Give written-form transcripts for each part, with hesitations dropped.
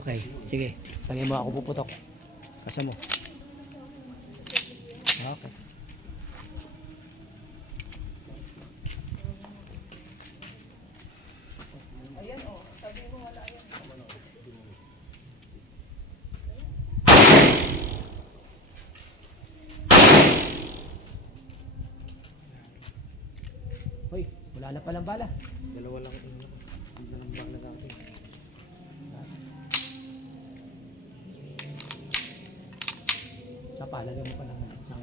Okay, sige. Lagay mo, ako puputok. Kasa mo. Okay. Ayan o, sabi mo wala yan. Hoy, wala na palang bala. Dalawa lang bala natin. Sa palagay mo pa lang isang...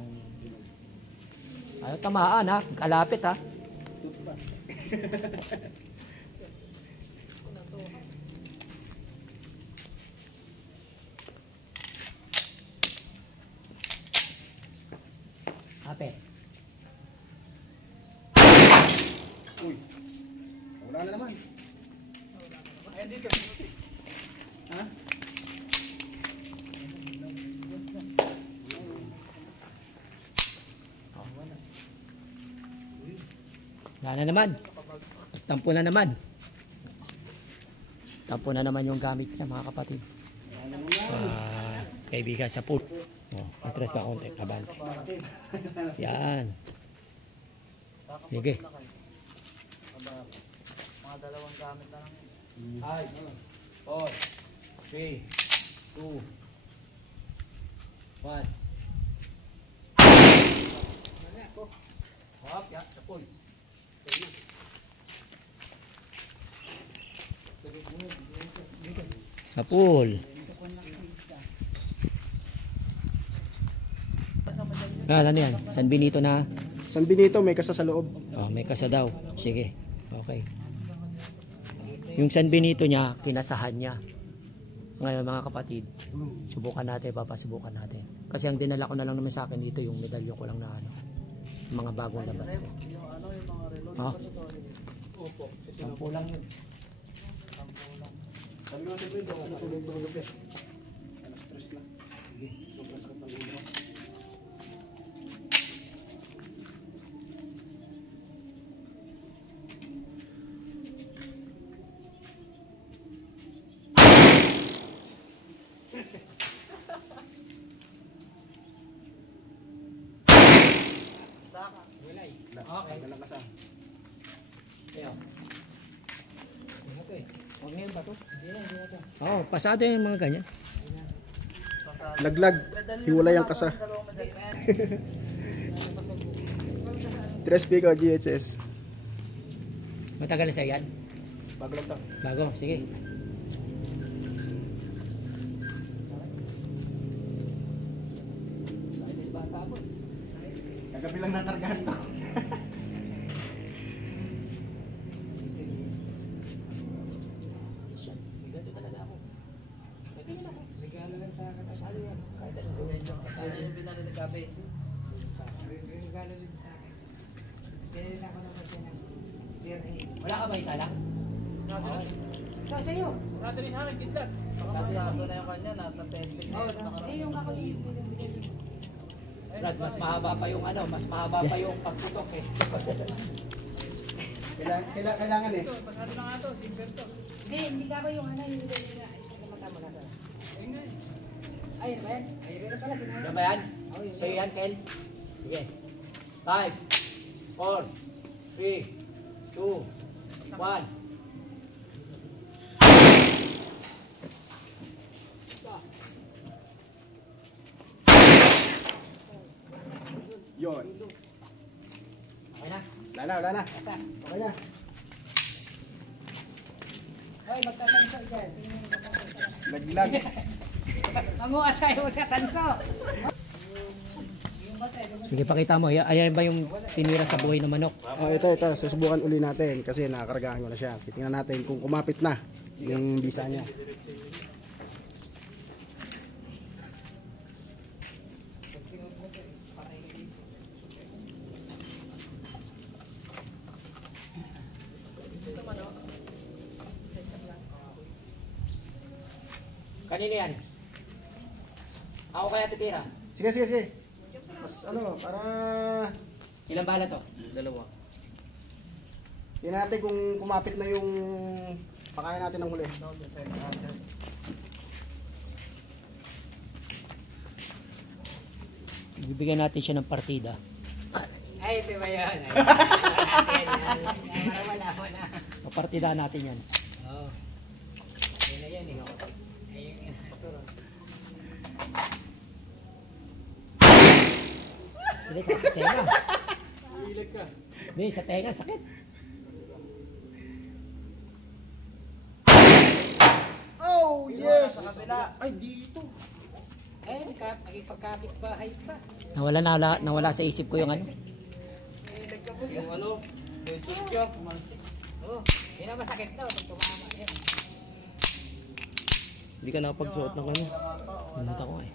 Ayaw tamaan ha, kalapit ha. Ape. Uy, wala na naman. Ayan dito. Ha? Wala na naman. Tampo na naman. Tampo na naman yung gamit niya mga kapatid. Kaibigan sa pool. Oh, atras ka konti, kabante. Yan. Sige. Mga dalawang gamit na lang. 5, 4, 3, 2, 1. Hop, ya, sa pool. Sa pool. Ano yan? San Benito na? San Benito, may kasa sa loob. Oh, may kasa daw. Sige. Okay. Yung San Benito niya, kinasahan niya. Ngayon mga kapatid, subukan natin, papasubukan natin. Kasi ang dinala ko na lang naman sa akin dito, yung medalyo ko lang na ano, mga bagong labas ko. Yung ano, yung mga relo. Oh. Opo. Sampu lang yun. Sabi mo natin ito, tulog-tulog gabi. Stress na. Sobrang sakit ng ulo. Okay. Galang kasa. Kaya. Huwag na yun pa to. Oo, pasado yung mga ganyan. Laglag, hiwalay ang kasa. 3 Pico GHS. Matagal na sa yan? Bago lang to. Bago, sige. Kagabi lang nakargahan to. Ganito talaga ako. Sigala lang sa kasali yan. Kahit ano gawin nyo. Kahit ano binali na gabi. Regalo din sa akin. Binili ako ng masya ng beer aid. Wala ka ba isa lang? Ikaw sa'yo. Sabi rin sa akin, kidlat. Sabi na yung kanya, natatesting. Oo, yung ako yung binili. Brad, mas mahaba pa yung ano, mas mahaba pa yung pagputok eh. Kailangan eh. Pasado na nga ito, silver to. Hindi ka ba yung ano, yung binili nga. Ay, magkamaga. Ayun ba yan? Ayun ba pala, sinabi. Ano ba yan? Sa'yo yan, Kel? Sige. 5, 4, 3, 2, 1. Yun. Okay na? Wala na. Okay na. Ay, magtatanso dyan. Sino yung magtatanso? Laglag. Manguha tayo magtatanso. Sige, pakita mo. Ayan ba yung tinira sa buhay ng manok? Oh, ito. Susubukan uli natin kasi nakakargahan ko na siya. Titingnan natin kung kumapit na yung bisa niya. Kanino yan? Ako kaya titira? Sige. Mas, para... Ilang bala to? 2. Tingnan natin kung kumapit na yung pakain natin ng huli. Bibigyan natin siya ng partida. Ay, ito ba yun? Ay, wala. Papartidahan natin yan. Oo. Yan na yan eh. Ay, ito. Hindi, sa tenga. Hindi, sa tenga, sakit. Oh, yes! Sa kabila. Ay, dito. Ay, nakipagkapit bahay pa. Nawala sa isip ko yung ano. Yung ano, medyo siya. Oo, yun ang masakit daw. Pag tumama. Yan. Hindi ka nakapagsuot ng ano. Pinuta ko eh.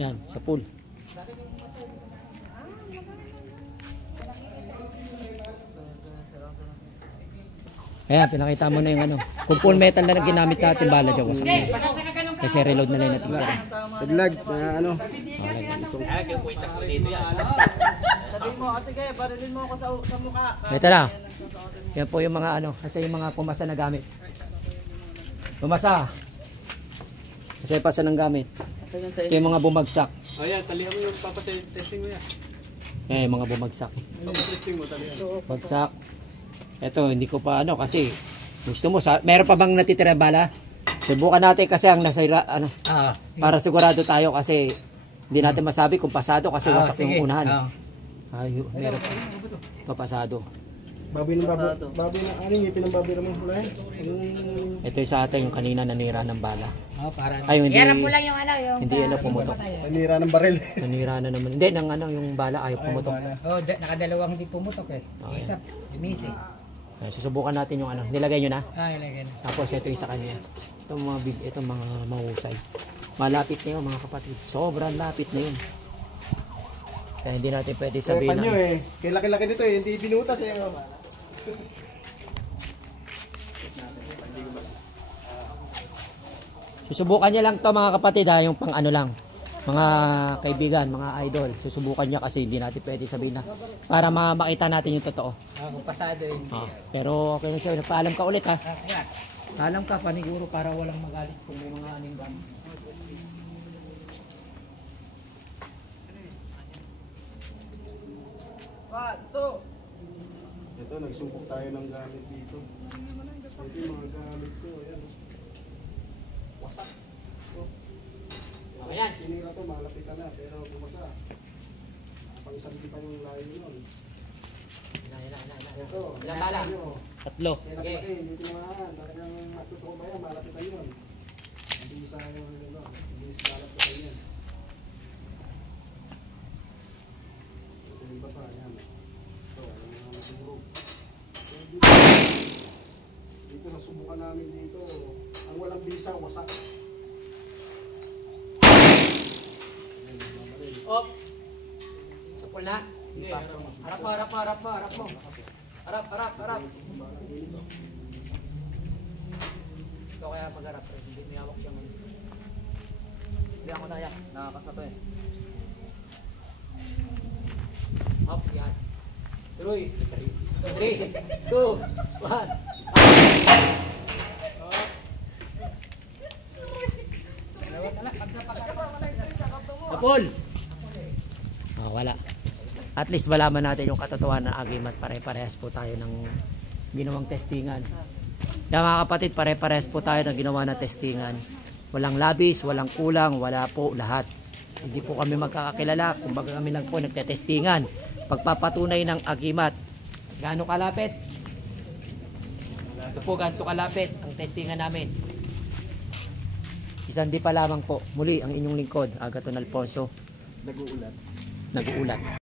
Yan, sa pool. Ayan, pinakita mo na yung ano. Kung full metal na ginamit natin, bala dyan. Wasak na. Kasi reload na lang natin. Taglag na ano. Sabihin mo, sige, barilin mo ako sa mukha. Ito na. Yan po yung mga ano. Kasi yung mga pumasa na gamit. Pumasa. Kasi pasa ng gamit. Ito yung mga bumagsak. Ayan, talihan mo yung papatesting mo yan. Eh, mga bumagsak. Papatesting mo, talihan. Bagsak. Ito, hindi ko pa ano kasi gusto mo, meron pa bang natitira bala? Subukan natin kasi ang nasa ano. Para sigurado tayo kasi hindi natin masabi kung pasado kasi wasak yung unahan. Ayo, meron pa. Ito pasado. Baboy ng baboy ng ano yung ipin ng baboy naman hula eh. Ito yung sa atin yung kanina nanira ng bala. Oh, para. Ay, hindi. Iharap mo lang yung ano, yung Hindi ano pumutok. Nanira ng baril. Nanira na naman. Hindi nang ano yung bala ayaw pumutok. Oh, nakadalawang hindi pumutok eh. Okay. Isa, lumisi. Ay, susubukan natin yung ano. Nilagay nyo na. Ilagay na. Tapos ito yung sa kanya. Itong mga big, itong mga mahusay. Malapit na yun mga kapatid. Sobrang lapit na yun. Kaya hindi natin pwede sabihin Sabihin nyo eh. Kaya laki-laki nito eh. Hindi binutas eh. Susubukan niya lang to mga kapatid ha. Yung pang ano lang. Mga kaibigan, mga idol. Susubukan niya kasi hindi natin pwede sabihin na. Para makita natin yung totoo. Kung pasado yun. Pero okay na siya. Nagpaalam ka ulit ha. Yan. Paalam ka paniguro para walang magalit kung may mga aninggan. Ito, nagsubok tayo ng gamit dito. Ito yung mga gamit ko. Ayan. Wasak. Okay yan. Kinira to, malapitan na. Pero bumasa. Pang isang di pa yung layo nun. Ito. Ilang bala? Ito. 3. Okay. Hindi tinamaan. Talagang totoo ba yan? Malapitan yun. Hindi isa yung ano. Hindi isa malapitan yan. Ito yung iba pa. Yan. Ito. Alam mo naman siguro. Dito nasubukan namin dito. Ang walang bisa, wasak. Op. Sapul na. Harap mo, harap mo, harap mo, harap mo. Harap, harap, harap. Ito kaya mag-harap. Hindi may hawak siyang ano. Hindi ako nayak. Nakakasato eh. Up, yan. 3, 2, 1. Sapul! Oh, wala. At least malaman natin yung katotohanan ng agimat. Pare-parehas po tayo ng ginawang testingan. Kaya mga kapatid, pare-parehas po tayo ng ginawa na testingan. Walang labis, walang kulang, wala po lahat. Hindi po kami magkakakilala. Kumbaga kami lang po nagtetestingan. Pagpapatunay ng agimat. Gaano kalapit? Ito po, gaano kalapit ang testingan namin. Isang di pa lamang po. Muli, ang inyong lingkod, Agathon Alfonso. Nag-uulat. Nag-uulat.